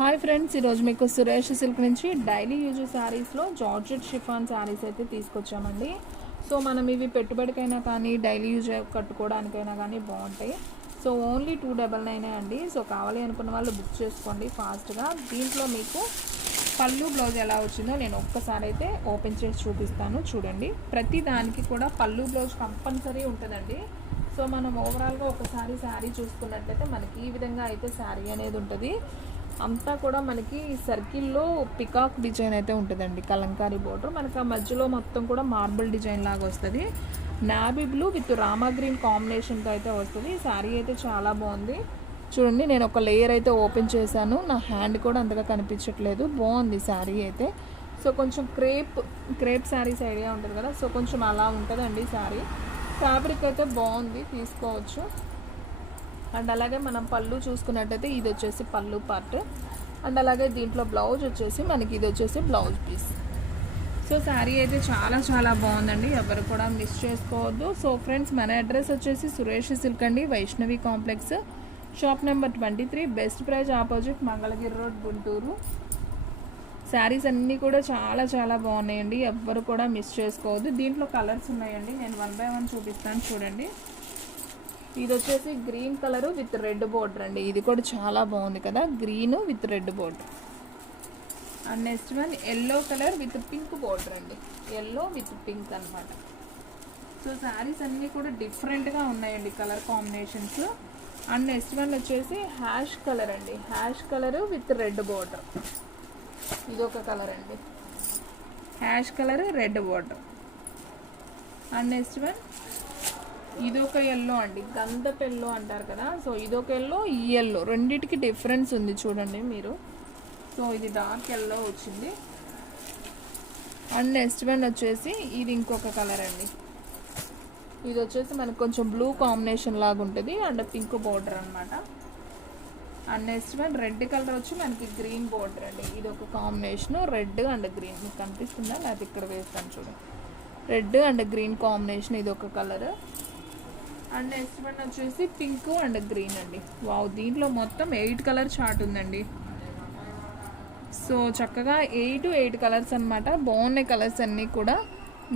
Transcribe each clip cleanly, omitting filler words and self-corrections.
Hi friends, ఈరోజు మీకు Suresh silk నుంచి డైలీ యూజ్ శారీస్లో జార్జెట్ షిఫాన్ శారీస్ అయితే తీసుకొచ్చామండి. సో మనం ఇవి పెట్టుబడికైనా కానీ డైలీ యూజ్ కట్టుకోవడానికైనా కానీ బాగుంటాయి. సో ఓన్లీ 299 అండి. సో కావాలి అనుకున్న వాళ్ళు బుక్ చేసుకోండి ఫాస్ట్గా. దీంట్లో మీకు పళ్ళు బ్లౌజ్ ఎలా వచ్చిందో నేను ఒక్కసారి అయితే ఓపెన్ చేసి చూపిస్తాను, చూడండి. ప్రతి దానికి కూడా పళ్ళు బ్లౌజ్ కంపల్సరీ ఉంటుందండి. సో మనం ఓవరాల్గా ఒకసారి శారీ చూసుకున్నట్లయితే మనకి ఈ విధంగా అయితే శారీ అనేది ఉంటుంది. అంతా కూడా మనకి సర్కిల్లో పికాక్ డిజైన్ అయితే ఉంటుందండి, కలంకారీ బోర్డర్. మనకి ఆ మధ్యలో మొత్తం కూడా మార్బుల్ డిజైన్ లాగా వస్తుంది. Navy blue with Rama green కాంబినేషన్తో అయితే వస్తుంది. శారీ అయితే చాలా బాగుంది, చూడండి. నేను ఒక లేయర్ అయితే ఓపెన్ చేశాను, నా హ్యాండ్ కూడా అంతగా కనిపించట్లేదు. బాగుంది శారీ అయితే. సో కొంచెం క్రేప్ శారీస్ ఐడియా ఉంటుంది కదా, సో కొంచెం అలా ఉంటుందండి శారీ. ఫ్యాబ్రిక్ అయితే బాగుంది, తీసుకోవచ్చు. అండ్ అలాగే మనం పళ్ళు చూసుకున్నట్టయితే ఇది వచ్చేసి పళ్ళు పార్ట్. అండ్ అలాగే దీంట్లో బ్లౌజ్ వచ్చేసి మనకి ఇది వచ్చేసి బ్లౌజ్ పీస్. సో శారీ అయితే చాలా చాలా బాగుందండి, ఎవరు కూడా మిస్ చేసుకోవద్దు. సో ఫ్రెండ్స్, మన అడ్రస్ వచ్చేసి సురేష్ సిల్క్ అండి, Vaishnavi complex, shop number 23, best praise opposite, Mangalagiri road, Guntur. Saris అన్నీ కూడా చాలా చాలా బాగున్నాయండి, ఎవ్వరు కూడా మిస్ చేసుకోవద్దు. దీంట్లో కలర్స్ ఉన్నాయండి, నేను 1 by 1 చూపిస్తాను, చూడండి. ఇది వచ్చేసి green colour with red border అండి, ఇది కూడా చాలా బాగుంది కదా, green with red border. And next one yellow colour with pink border అండి, ఎల్లో విత్ పింక్ అనమాట. సో శారీస్ అన్నీ కూడా డిఫరెంట్గా ఉన్నాయండి colour combinations. And next one వచ్చేసి హ్యాష్ కలర్ అండి, ash colour with red border. ఇది ఒక కలర్ అండి, ash colour red border. And next one ఇదొక ఎల్లో అండి, గంధపు ఎల్లో అంటారు కదా. సో ఇదొక ఎల్లో, ఈ ఎల్లో రెండింటికి డిఫరెన్స్ ఉంది, చూడండి మీరు. సో ఇది డార్క్ ఎల్లో వచ్చింది. అండ్ నెక్స్ట్ వన్ వచ్చేసి ఇది ఇంకొక కలర్ అండి, ఇది వచ్చేసి మనకు కొంచెం బ్లూ కాంబినేషన్ లాగా ఉంటుంది అండ్ పింక్ బోర్డర్ అనమాట. And next one red colour వచ్చి మనకి గ్రీన్ బోర్డర్ అండి, ఇది ఒక కాంబినేషన్ రెడ్ అండ్ గ్రీన్. మీకు కనిపిస్తుందా, లేకపోతే ఇక్కడ వేస్తాను చూడండి. రెడ్ అండ్ గ్రీన్ కాంబినేషన్, ఇది ఒక కలర్. అండ్ నెక్స్ట్ వన్ వచ్చేసి పింక్ అండ్ గ్రీన్ అండి. వావ్, దీంట్లో మొత్తం 8 కలర్ చార్ట్ ఉందండి. సో చక్కగా 8 కలర్స్ అనమాట, బాగున్నాయి కలర్స్ అన్నీ కూడా.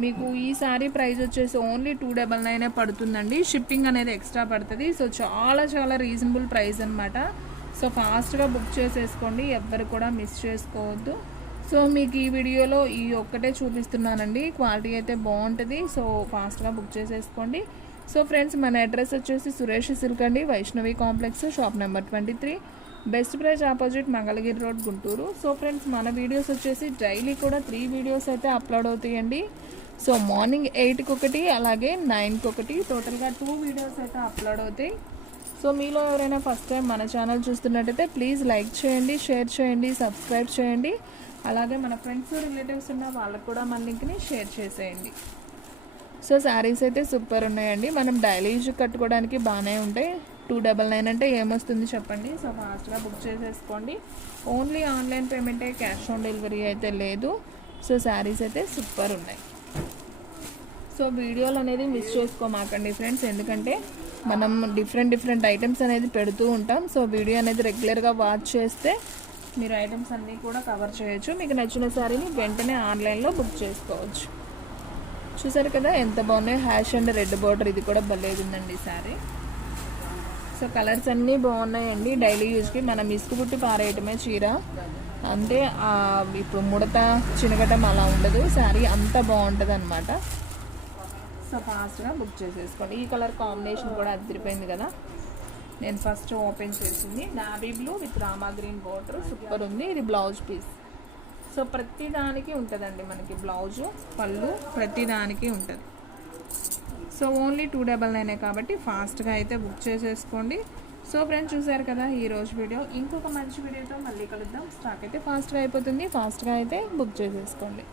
మీకు ఈ సారీ ప్రైస్ వచ్చేసి ఓన్లీ 299 పడుతుందండి, షిప్పింగ్ అనేది ఎక్స్ట్రా పడుతుంది. సో చాలా చాలా రీజనబుల్ ప్రైస్ అనమాట. సో ఫాస్ట్గా బుక్ చేసేసుకోండి, ఎవ్వరు కూడా మిస్ చేసుకోవద్దు. సో మీకు ఈ వీడియోలో ఈ ఒక్కటే చూపిస్తున్నానండి, క్వాలిటీ అయితే బాగుంటుంది. సో ఫాస్ట్గా బుక్ చేసేసుకోండి. సో ఫ్రెండ్స్, మన అడ్రస్ వచ్చేసి సురేష్ సిల్క్ అండి, Vaishnavi complex, shop number 23, best praise opposite, Mangalagiri road, Guntur. So friends, మన వీడియోస్ వచ్చేసి డైలీ కూడా 3 వీడియోస్ అయితే అప్లోడ్ అవుతాయండి. సో మార్నింగ్ 8కి ఒకటి, అలాగే 9కి ఒకటి, టోటల్గా 2 వీడియోస్ అయితే అప్లోడ్ అవుతాయి. సో మీలో ఎవరైనా ఫస్ట్ టైం మన ఛానల్ చూస్తున్నట్టయితే ప్లీజ్ లైక్ చేయండి, షేర్ చేయండి, సబ్స్క్రైబ్ చేయండి. అలాగే మన ఫ్రెండ్స్ రిలేటివ్స్ ఉన్న వాళ్ళకు కూడా మన లింక్ని షేర్ చేసేయండి. సో శారీస్ అయితే సూపర్ ఉన్నాయండి, మనం డైలీ యూజ్ కట్టుకోవడానికి బాగానే ఉంటాయి. 299 అంటే ఏమొస్తుంది చెప్పండి. సో ఫాస్ట్గా బుక్ చేసేసుకోండి. ఓన్లీ ఆన్లైన్ పేమెంటే, క్యాష్ ఆన్ డెలివరీ అయితే లేదు. సో శారీస్ అయితే సూపర్ ఉన్నాయి. సో వీడియోలు అనేది మిస్ చేసుకోమాకండి ఫ్రెండ్స్, ఎందుకంటే మనం డిఫరెంట్ ఐటమ్స్ అనేది పెడుతూ ఉంటాం. సో వీడియో అనేది రెగ్యులర్గా వాచ్ చేస్తే మీరు ఐటమ్స్ అన్నీ కూడా కవర్ చేయొచ్చు. మీకు నచ్చిన శారీని వెంటనే ఆన్లైన్లో బుక్ చేసుకోవచ్చు. చూసారు కదా ఎంత బాగున్నాయి, హ్యాష్ అండ్ రెడ్ బోర్డర్, ఇది కూడా భలేగుందండి శారీ. సో కలర్స్ అన్నీ బాగున్నాయండి, డైలీ యూజ్కి మనం ఇసుకుబుట్టి పారేయటమే చీర, అంటే ఇప్పుడు ముడత చినగటం అలా ఉండదు, శారీ అంతా బాగుంటుంది అనమాట. సో ఫాస్ట్గా బుక్ చేసేసుకోండి. ఈ కలర్ కాంబినేషన్ కూడా అదిరిపోయింది కదా, నేను ఫస్ట్ ఓపెన్ చేసింది navy blue with Rama green border, super ఉంది. ఇది బ్లౌజ్ పీస్. సో ప్రతి దానికి ఉంటుందండి మనకి బ్లౌజు, పళ్ళు ప్రతి దానికి ఉంటుంది. సో ఓన్లీ 299 కాబట్టి ఫాస్ట్గా అయితే బుక్ చేసేసుకోండి. సో ఫ్రెండ్స్, చూసారు కదా ఈరోజు వీడియో. ఇంకొక మంచి వీడియోతో మళ్ళీ కలుద్దాం. స్టాక్ అయితే ఫాస్ట్గా అయిపోతుంది, ఫాస్ట్గా అయితే బుక్ చేసేసుకోండి.